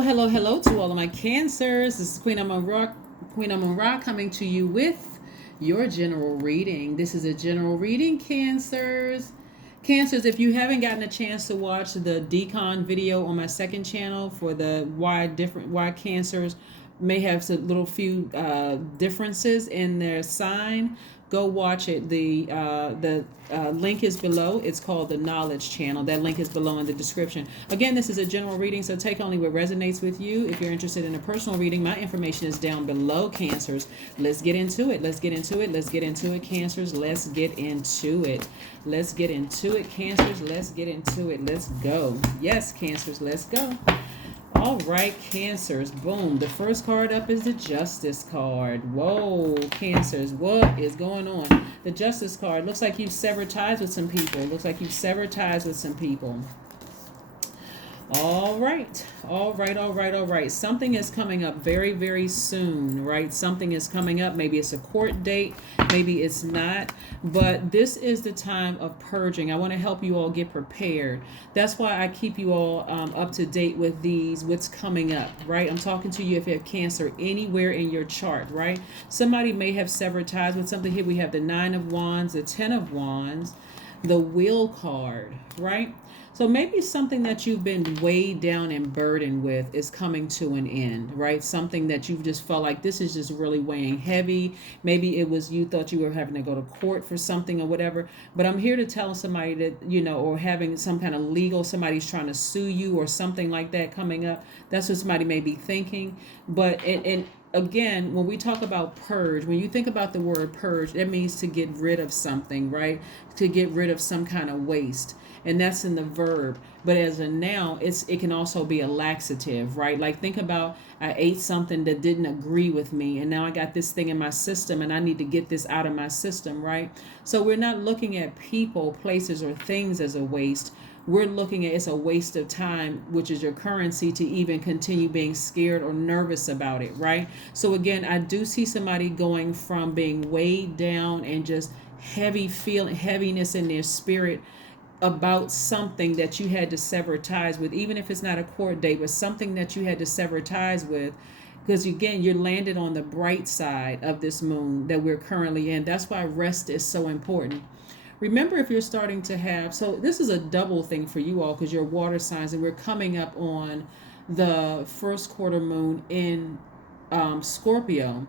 Hello to all of my cancers. This is Queen Amun Ra coming to you with your general reading. This is a general reading, cancers. Cancers, if you haven't gotten a chance to watch the decon video on my second channel for the why cancers may have a little few differences in their sign, go watch it. The link is below. It's called the Knowledge Channel. That link is below in the description. Again, this is a general reading, so take only what resonates with you. If you're interested in a personal reading, my information is down below, cancers. Let's get into it. Let's get into it. Let's get into it, cancers. Let's get into it. Let's get into it, cancers. Let's get into it. Let's go. Yes, cancers, let's go. All right, cancers. Boom. The first card up is the Justice card. Whoa, cancers. What is going on? The Justice card. Looks like you've severed ties with some people. Looks like you've severed ties with some people. All right. All right. All right. All right. Something is coming up very, very soon, right? Something is coming up. Maybe it's a court date. Maybe it's not. But this is the time of purging. I want to help you all get prepared. That's why I keep you all up to date with what's coming up, right? I'm talking to you if you have Cancer anywhere in your chart, right? Somebody may have severed ties with something. Here we have the 9 of Wands, the 10 of Wands, the Wheel card, right? So maybe something that you've been weighed down and burdened with is coming to an end, right? Something that you've just felt like this is just really weighing heavy. Maybe it was you thought you were having to go to court for something or whatever. But I'm here to tell somebody that, or having some kind of legal, somebody's trying to sue you or something like that coming up. That's what somebody may be thinking. But and again, when we talk about purge, when you think about the word purge, that means to get rid of something, right? To get rid of some kind of waste. And that's in the verb. But as a noun, it can also be a laxative, right? Like think about, I ate something that didn't agree with me, and now I got this thing in my system and I need to get this out of my system, right? So we're not looking at people, places, or things as a waste. We're looking at it's a waste of time, which is your currency, to even continue being scared or nervous about it, right? So again, I do see somebody going from being weighed down and just heaviness in their spirit about something that you had to sever ties with, even if it's not a court date, but something that you had to sever ties with. Because again, you're landed on the bright side of this moon that we're currently in. That's why rest is so important. Remember, if you're starting to have, so this is a double thing for you all because you're water signs, and we're coming up on the first quarter moon in Scorpio.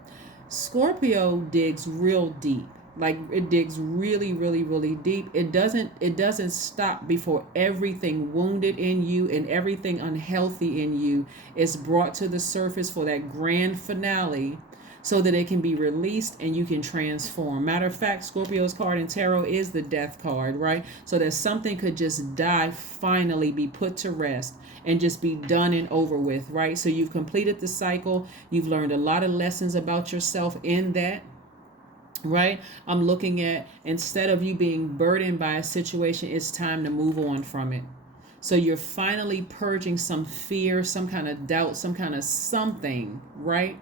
Scorpio digs real deep. Like it digs really, really, really deep. It doesn't stop before everything wounded in you and everything unhealthy in you is brought to the surface for that grand finale, so that it can be released and you can transform. Matter of fact, Scorpio's card in tarot is the Death card, right? So that something could just die, finally be put to rest and just be done and over with, right? So you've completed the cycle. You've learned a lot of lessons about yourself in that. Right? I'm looking at, instead of you being burdened by a situation, it's time to move on from it. So you're finally purging some fear, some kind of doubt, some kind of something, right?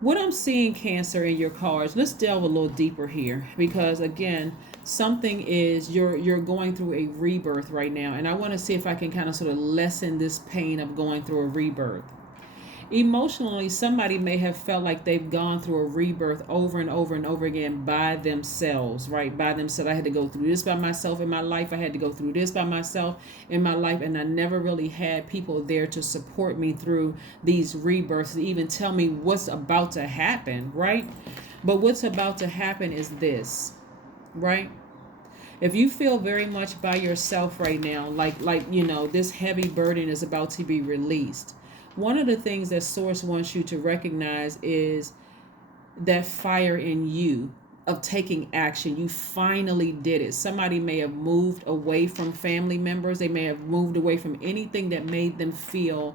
What I'm seeing, Cancer, in your cards, let's delve a little deeper here, because again, something is you're going through a rebirth right now, and I want to see if I can kind of sort of lessen this pain of going through a rebirth. Emotionally, somebody may have felt like they've gone through a rebirth over and over and over again by themselves, right? By themselves. I had to go through this by myself in my life. I had to go through this by myself in my life. And I never really had people there to support me through these rebirths, to even tell me what's about to happen, right? But what's about to happen is this, right? If you feel very much by yourself right now, like this heavy burden is about to be released. One of the things that Source wants you to recognize is that fire in you of taking action. You finally did it. Somebody may have moved away from family members. They may have moved away from anything that made them feel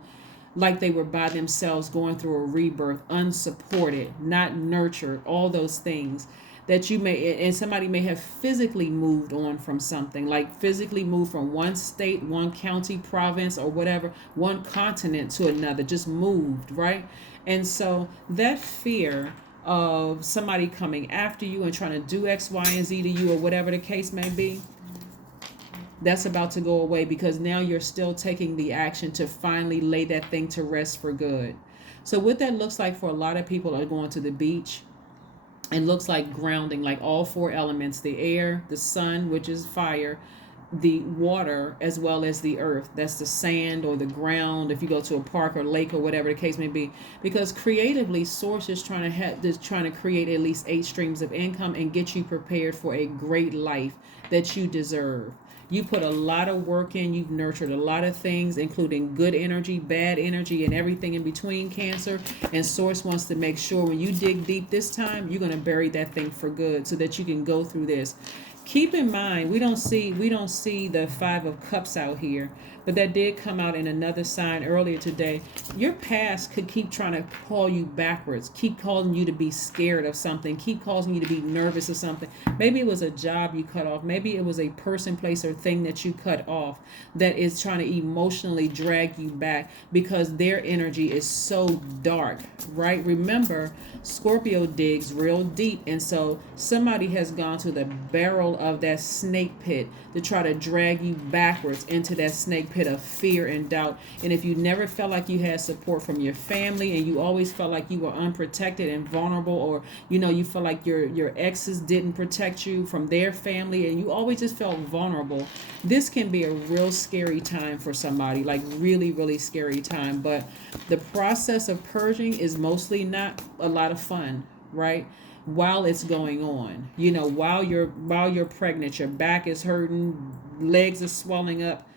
like they were by themselves, going through a rebirth, unsupported, not nurtured, all those things that you may, and somebody may have physically moved on from something, like physically moved from one state, one county, province, or whatever, one continent to another, just moved, right? And so that fear of somebody coming after you and trying to do X, Y, and Z to you, or whatever the case may be, That's about to go away because now you're still taking the action to finally lay that thing to rest for good. So what that looks like for a lot of people are going to the beach. It looks like grounding, like all four elements: the air, the sun, which is fire, the water, as well as the earth. That's the sand or the ground if you go to a park or lake or whatever the case may be. Because creatively, Source is trying to create at least 8 streams of income and get you prepared for a great life that you deserve. You put a lot of work in, you've nurtured a lot of things, including good energy, bad energy, and everything in between, Cancer. And Source wants to make sure when you dig deep this time, you're going to bury that thing for good so that you can go through this. Keep in mind, we don't see the 5 of Cups out here, but that did come out in another sign earlier today. Your past could keep trying to call you backwards, keep causing you to be scared of something, keep causing you to be nervous of something. Maybe it was a job you cut off. Maybe it was a person, place, or thing that you cut off that is trying to emotionally drag you back because their energy is so dark, right? Remember, Scorpio digs real deep, and so somebody has gone to the barrel of that snake pit to try to drag you backwards into that snake pit of fear and doubt. And if you never felt like you had support from your family, and you always felt like you were unprotected and vulnerable, or you felt like your exes didn't protect you from their family, and you always just felt vulnerable, this can be a real scary time for somebody, like really, really scary time. But the process of purging is mostly not a lot of fun, right? While it's going on, while you're pregnant, your back is hurting, legs are swelling up,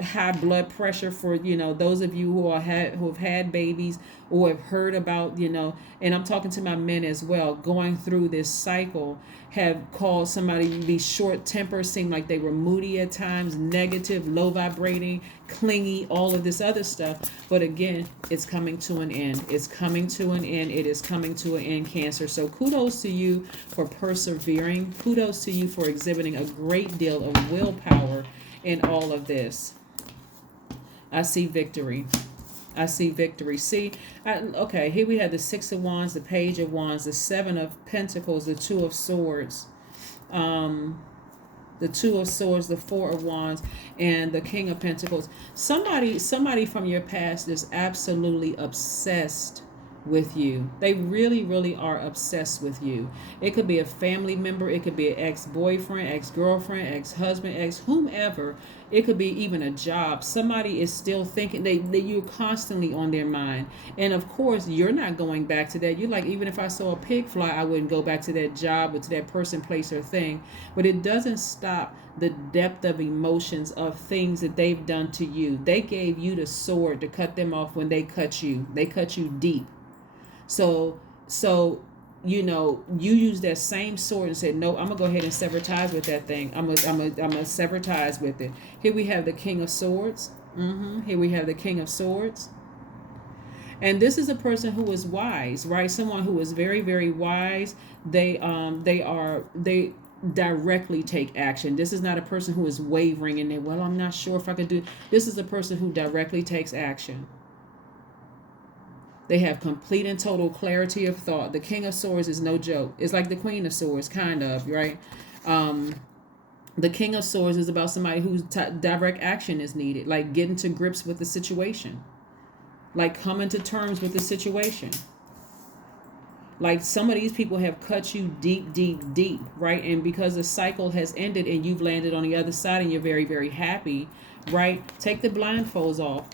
high blood pressure for those of you who have had babies or have heard about, and I'm talking to my men as well, going through this cycle, have caused somebody to be short tempered, seem like they were moody at times, negative, low vibrating, clingy, all of this other stuff. But again, it's coming to an end. It's coming to an end. It is coming to an end, Cancer. So kudos to you for persevering. Kudos to you for exhibiting a great deal of willpower in all of this. I see victory. I see victory. See, okay, here we have the 6 of Wands, the Page of Wands, the 7 of Pentacles, the 2 of Swords, the 2 of Swords, the 4 of Wands, and the King of Pentacles. Somebody from your past is absolutely obsessed with you. They really, really are obsessed with you. It could be a family member. It could be an ex-boyfriend, ex-girlfriend, ex-husband, whomever. It could be even a job. Somebody is still thinking that you're constantly on their mind. And of course, you're not going back to that. You're like, even if I saw a pig fly, I wouldn't go back to that job or to that person, place, or thing. But it doesn't stop the depth of emotions of things that they've done to you. They gave you the sword to cut them off when they cut you. They cut you deep. So you use that same sword and said, no, I'm gonna go ahead and sever ties with that thing. I'm gonna sever ties with it. Here we have the King of Swords. Here we have the King of Swords. And this is a person who is wise, right? Someone who is very, very wise. They directly take action. This is not a person who is wavering in there. Well, I'm not sure if I could do. This is a person who directly takes action. They have complete and total clarity of thought. The King of Swords is no joke. It's like the Queen of Swords, kind of, right? The King of Swords is about somebody whose direct action is needed, like getting to grips with the situation, like coming to terms with the situation. Like some of these people have cut you deep, deep, deep, right? And because the cycle has ended and you've landed on the other side and you're very, very happy, right? Take the blindfolds off.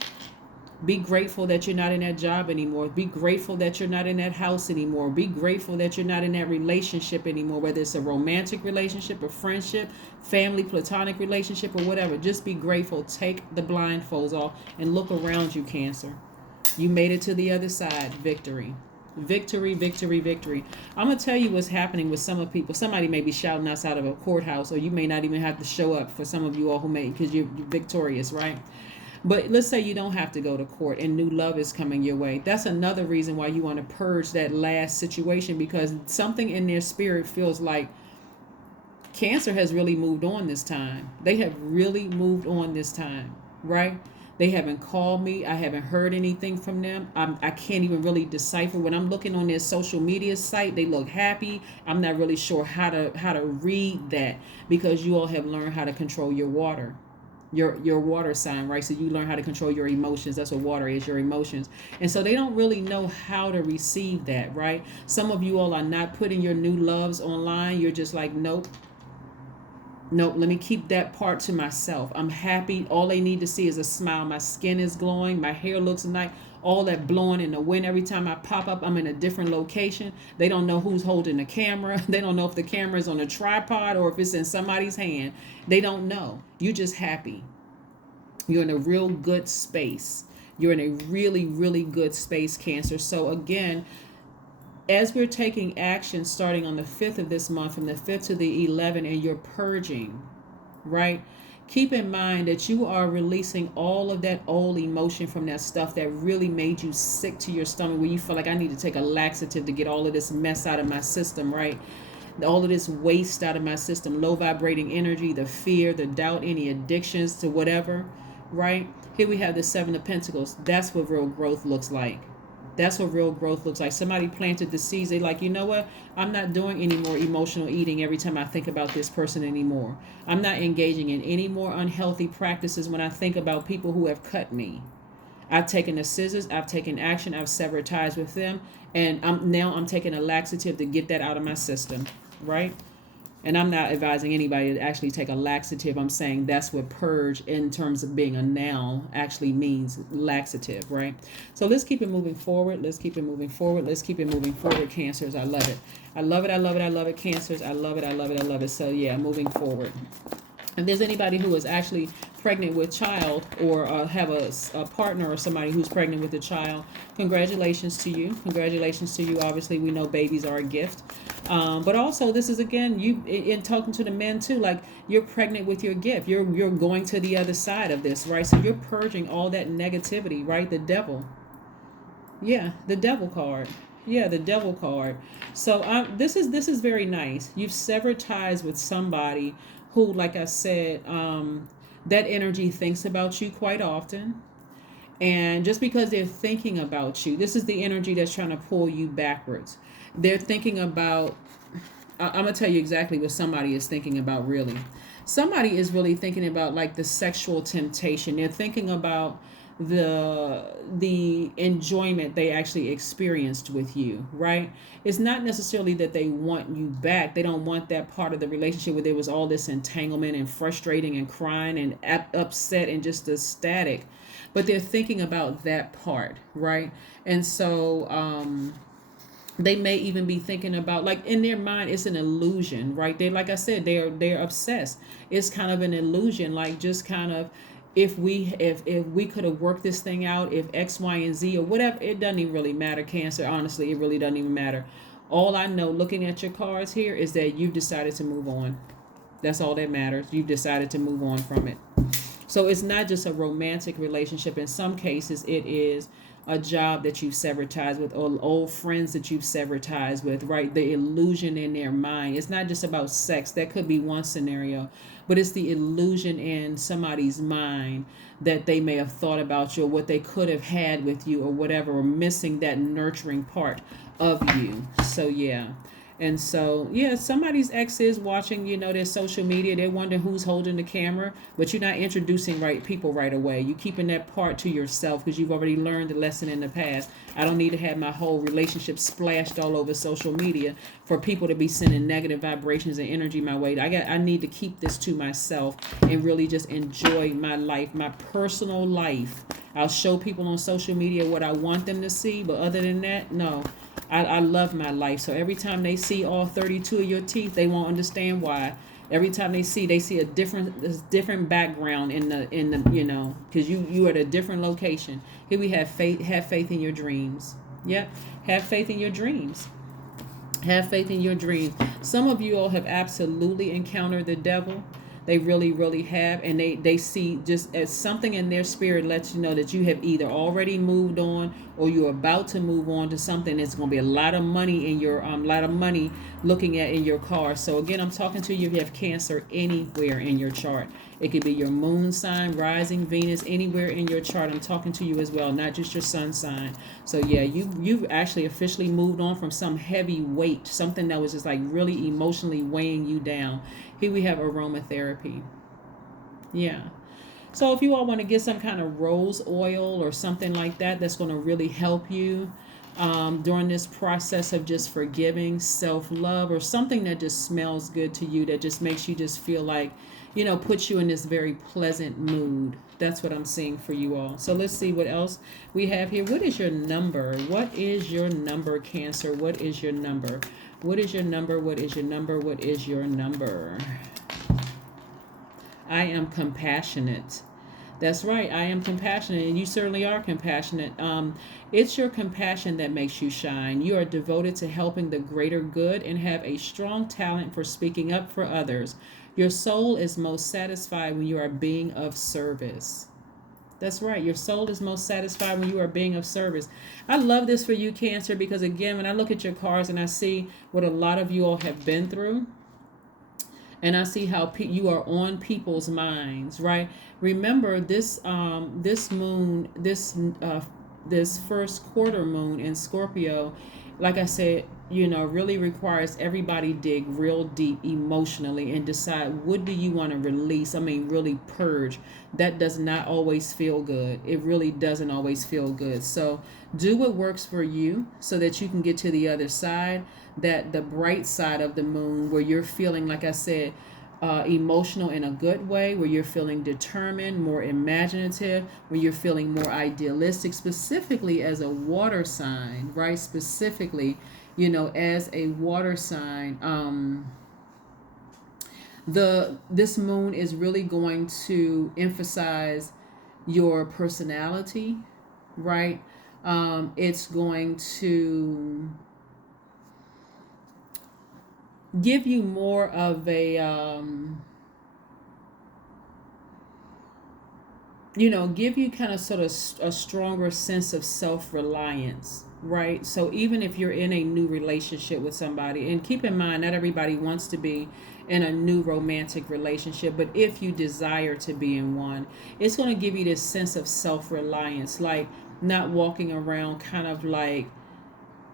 Be grateful that you're not in that job anymore. Be grateful that you're not in that house anymore. Be grateful that you're not in that relationship anymore, whether it's a romantic relationship, a friendship, family, platonic relationship, or whatever. Just be grateful. Take the blindfolds off and look around you, Cancer. You made it to the other side. Victory. Victory, victory, victory. I'm going to tell you what's happening with some of people. Somebody may be shouting outside of a courthouse, or you may not even have to show up for some of you all who may, because you're victorious, right? But let's say you don't have to go to court and new love is coming your way. That's another reason why you want to purge that last situation, because something in their spirit feels like Cancer has really moved on this time. They have really moved on this time, right? They haven't called me. I haven't heard anything from them. I can't even really decipher when I'm looking on their social media site. They look happy. I'm not really sure how to read that, because you all have learned how to control your water, your water sign, right? So you learn how to control your emotions. That's what water is, your emotions. And so they don't really know how to receive that, right? Some of you all are not putting your new loves online. You're just like, nope. Nope, let me keep that part to myself. I'm happy. All they need to see is a smile. My skin is glowing. My hair looks nice. All that blowing in the wind. Every time I pop up, I'm in a different location. They don't know who's holding the camera. They don't know if the camera is on a tripod or if it's in somebody's hand. They don't know. You're just happy. You're in a real good space. You're in a really, really good space, Cancer. So again, as we're taking action starting on the 5th of this month, from the 5th to the 11th, and you're purging, right? Keep in mind that you are releasing all of that old emotion from that stuff that really made you sick to your stomach, where you feel like, I need to take a laxative to get all of this mess out of my system, right? All of this waste out of my system, low vibrating energy, the fear, the doubt, any addictions to whatever, right? Here we have the 7 of Pentacles. That's what real growth looks like. That's what real growth looks like. Somebody planted the seeds. They like, you know what? I'm not doing any more emotional eating every time I think about this person anymore. I'm not engaging in any more unhealthy practices when I think about people who have cut me. I've taken the scissors. I've taken action. I've severed ties with them. And I'm taking a laxative to get that out of my system, right? And I'm not advising anybody to actually take a laxative. I'm saying that's what purge in terms of being a noun actually means, laxative, right? So let's keep it moving forward. Let's keep it moving forward. Let's keep it moving forward, Cancers. I love it. I love it. I love it. I love it, Cancers. I love it. I love it. I love it. So yeah, moving forward. If there's anybody who is actually pregnant with child, or have a partner or somebody who's pregnant with a child, congratulations to you. Congratulations to you. Obviously, we know babies are a gift. But also, this is, again, you in talking to the men too, like, you're pregnant with your gift. You're going to the other side of this, right? So you're purging all that negativity, right? The devil. Yeah, the devil card. Yeah, the devil card. So this is very nice. You've severed ties with somebody who, like I said, that energy thinks about you quite often. And just because they're thinking about you, this is the energy that's trying to pull you backwards. They're thinking about, I'm going to tell you exactly what somebody is thinking about, really. Somebody is really thinking about, like, the sexual temptation. They're thinking about the enjoyment they actually experienced with you, right? It's not necessarily that they want you back. They don't want that part of the relationship where there was all this entanglement and frustrating and crying and upset and just ecstatic, but they're thinking about that part, right? And so they may even be thinking about, like, in their mind, it's an illusion, right? They, like I said, they're obsessed. It's kind of an illusion, like, just kind of, if we could have worked this thing out, if X, Y, and Z or whatever, it doesn't even really matter, Cancer. Honestly, it really doesn't even matter. All I know, looking at your cards here, is that you've decided to move on. That's all that matters. You've decided to move on from it. So it's not just a romantic relationship. In some cases, it is a job that you've severed ties with, or old friends that you've severed ties with, right? The illusion in their mind. It's not just about sex. That could be one scenario, but it's the illusion in somebody's mind that they may have thought about you, or what they could have had with you, or whatever, or missing that nurturing part of you. So yeah. And so, yeah, somebody's ex is watching, their social media. They're wondering who's holding the camera, but you're not introducing people right away. You're keeping that part to yourself because you've already learned the lesson in the past. I don't need to have my whole relationship splashed all over social media for people to be sending negative vibrations and energy my way. I need to keep this to myself and really just enjoy my life, my personal life. I'll show people on social media what I want them to see, but other than that, no. I love my life. So every time they see all 32 of your teeth, they won't understand why. Every time they see a different background in the because you at a different location. Here we have faith. Have faith in your dreams. Yep. Have faith in your dreams. Have faith in your dreams. Some of you all have absolutely encountered the devil. They really, really have. And they see, just as something in their spirit lets you know that you have either already moved on, or you're about to move on to something that's going to be a lot of money in your, lot of money looking at in your car. So again, I'm talking to you if you have Cancer anywhere in your chart. It could be your moon sign, rising, Venus, anywhere in your chart. I'm talking to you as well, not just your sun sign. So yeah, you've actually officially moved on from some heavy weight, something that was just like really emotionally weighing you down. Here we have aromatherapy. Yeah. So if you all want to get some kind of rose oil or something like that, that's going to really help you during this process of just forgiving, self-love, or something that just smells good to you, that just makes you just feel like, puts you in this very pleasant mood. That's what I'm seeing for you all. So let's see what else we have here. What is your number? What is your number, Cancer? What is your number? What is your number? What is your number? What is your number? I am compassionate. That's right. I am compassionate, and you certainly are compassionate. It's your compassion that makes you shine. You are devoted to helping the greater good and have a strong talent for speaking up for others. Your soul is most satisfied when you are being of service. That's right. Your soul is most satisfied when you are being of service. I love this for you, Cancer, because again, when I look at your cards and I see what a lot of you all have been through, and I see how you are on people's minds, right? Remember this this moon, this first quarter moon in Scorpio, like I said, really requires everybody dig real deep emotionally and decide, what do you want to release? I mean, really purge. That does not always feel good. It really doesn't always feel good. So do what works for you so that you can get to the other side, that the bright side of the moon, where you're feeling, like I said, emotional in a good way, where you're feeling determined, more imaginative, where you're feeling more idealistic, specifically as a water sign, right? Specifically, as a water sign. This moon is really going to emphasize your personality, right? It's going to give you more of a give you kind of sort of a stronger sense of self-reliance, right? So even if you're in a new relationship with somebody, and keep in mind, not everybody wants to be in a new romantic relationship, but if you desire to be in one, it's going to give you this sense of self-reliance, like not walking around kind of like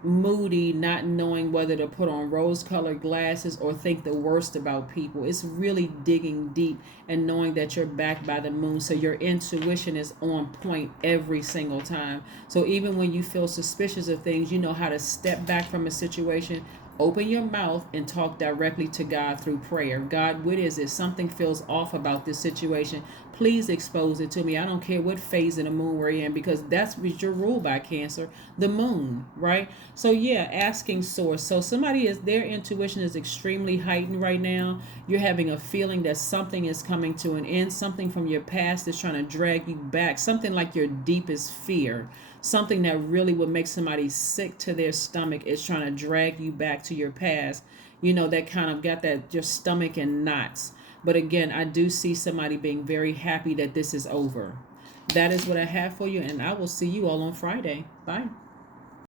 moody, not knowing whether to put on rose-colored glasses or think the worst about people. It's really digging deep and knowing that you're backed by the moon, so your intuition is on point every single time. So even when you feel suspicious of things, you know how to step back from a situation, open your mouth, and talk directly to God through prayer. God, what is it? Something feels off about this situation. Please expose it to me. I don't care what phase of the moon we're in, because that's what you're ruled by, Cancer, the moon, right? So yeah, asking source. So their intuition is extremely heightened right now. You're having a feeling that something is coming to an end, something from your past is trying to drag you back, something like your deepest fear, something that really would make somebody sick to their stomach is trying to drag you back to your past. That kind of got that your stomach in knots. But again, I do see somebody being very happy that this is over. That is what I have for you, and I will see you all on Friday. Bye.